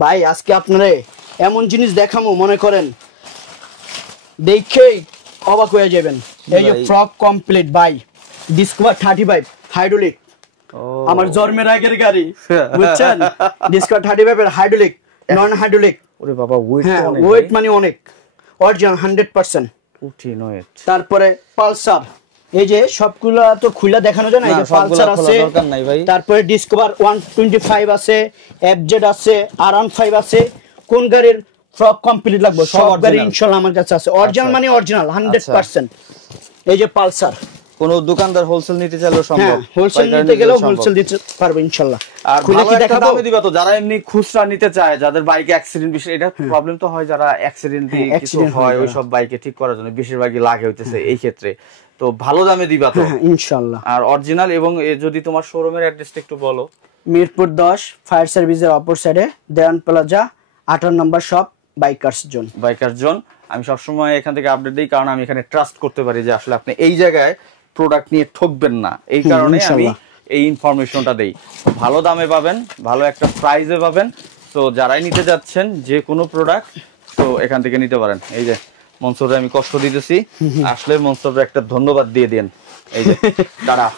ভাই আজকে আপনারে এমন জিনিস দেখামো মনে করেন দেখেই অবাক হয়ে যাবেন। এই যে ফ্রক কমপ্লিট ভাই, ডিসকভার 35 হাইড্রোলিক, আমার জন্মের আগের গাড়ি বুঝছেন। ডিসকভার 35 এর হাইড্রোলিক, নন হাইড্রোলিক। ওরে বাবা, ওয়েট তো অনেক, ওয়েট মানে অনেক, অরিজিনাল 100%। উঠিন ওয়েট। তারপরে পালসার, এই যে সবগুলা তো খুলে দেখানো যায় না, এই যে পালসার আছে, দরকার নাই ভাই। তারপরে ডিসকভার 125 আছে, এফজেড আছে, আর15 আছে। কোন গাড়ির ফ্রক কমপ্লিট লাগবে? সব গাড়ি ইনশাআল্লাহ আমার কাছে আছে, অরিজিনাল মানে অরিজিনাল 100%। এই যে পালসার, কোন দোকানদার হোলসেল নিতে চাইলেও সম্ভব, হোলসেল নিতে গেলেও হোলসেল দিতে পারবে ইনশাআল্লাহ। আর ভালো একটা দামে দিবা তো, যারা এমনি খুচরা নিতে চায়, যাদের বাইকে অ্যাক্সিডেন্ট বিষয়, এটা প্রবলেম তো হয়, যারা অ্যাক্সিডেন্ট কিছু হয় ওই সব বাইকে ঠিক করার জন্য বেশিরভাগই লাগে হইতেছে এই ক্ষেত্রে, তো ভালো দামে দিবা তো ইনশাআল্লাহ। আর অরিজিনাল। এবং যদি তোমার শোরুমের অ্যাড্রেসটা একটু বলো। মিরপুর 10 ফায়ার সার্ভিসের অপর সাইডে Dewan plaza 18 number shop, bikers zone. Bikers zone. আমি সবসময় এখান থেকে আপডেট দিই, কারণ আমি এখানে ট্রাস্ট করতে পারি যে আসলে আপনি এই জায়গায় প্রোডাক্ট নিয়ে ঠকবেন না, এই কারণে আমি এই ইনফরমেশনটা দেই। ভালো দামে পাবেন, ভালো একটা প্রাইসে পাবেন। তো যারাই নিতে যাচ্ছেন যে কোনো প্রোডাক্ট, তো এখান থেকে নিতে পারেন। এই যে মনসুরে আমি কষ্ট দিতেছি, আসলে মনসুরে একটা ধন্যবাদ দিয়ে দেন। এই যে টাটা।